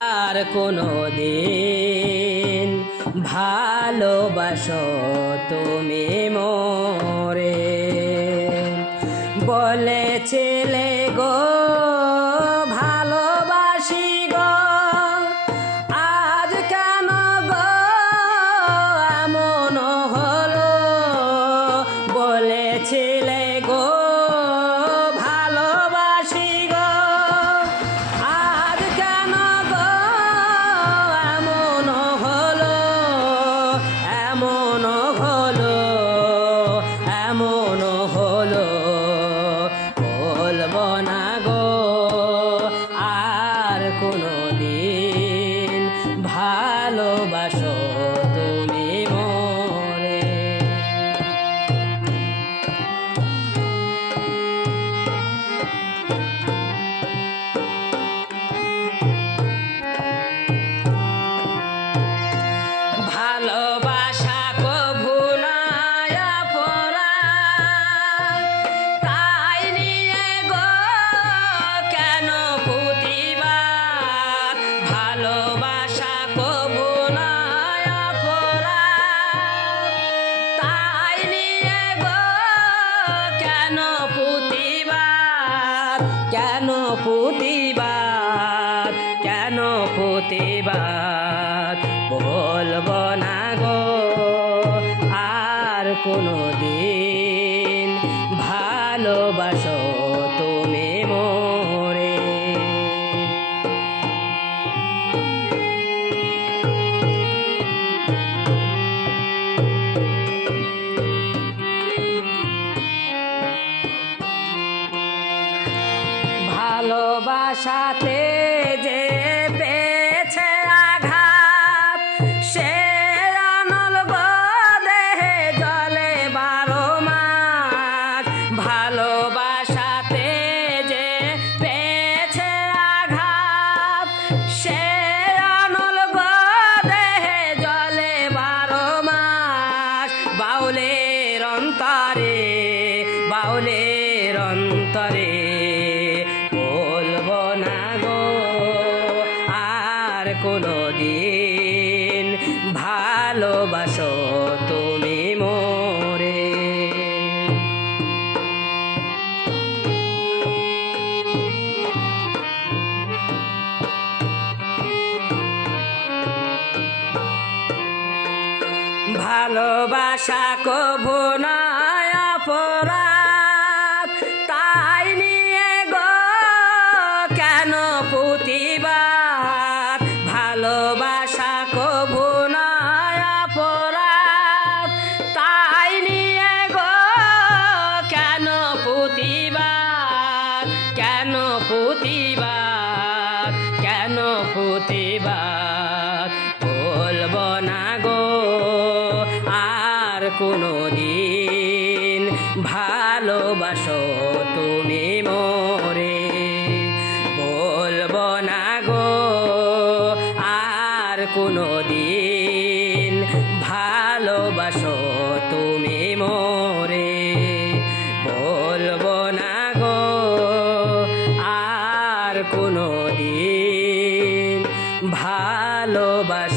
আর কোনো দিন ভালোবাসো তুমি মোরে, বলেছিলে গো ভালোবাসি গো, আজ কেন গো এমন হলো? বলেছিলে গো ভালোবাসি গো, আজ কেন গো এমন হলো? এমন হলো, এমন হলো, বলবো না গো আর কোনো দিন ভালোবাসো তুমি মোরে। ভালোবাসা কভু নয় অপরাধ, তাই নিয়ে গো কেন প্রতিবাদ? ভালোবাসা কভু নয় অপরাধ, তাই নিয়ে গো কেন প্রতিবাদ? কেন প্রতিবাদ? কেন প্রতিবাদ? বলবো না গো আর কোনো দিন ভালোবাসো তুমি মোরে। ভালোবাসাতে যে পেয়েছে আঘাত, সে অনল গো দেহে জলে 12 মাস। ভালোবাসাতে যে পেয়েছে আঘাত, সে অনল গো দেহে জলে 12 মাস। বাউলের অন্তরে, বাউলের অন্তরে বলবো না গো আর কোনো দিন ভালোবাসো তুমি মোরে। ভালোবাসা কভু নয় অপরাধ, তাই নিয়ে গো কেন প্রতিবাদ? ভালোবাসা কভু নয় অপরাধ, তাই নিয়ে গো কেন প্রতিবাদ? কেন প্রতিবাদ? কেন প্রতিবাদ? বলবো না গো আর কোনো দিন ভালোবাসো তুমি মোরে। বলবো না গো আর কোনো দিন ভালোবাসো তুমি মোরে। বলবো না গো আর কোনো দিন ভালোবাসো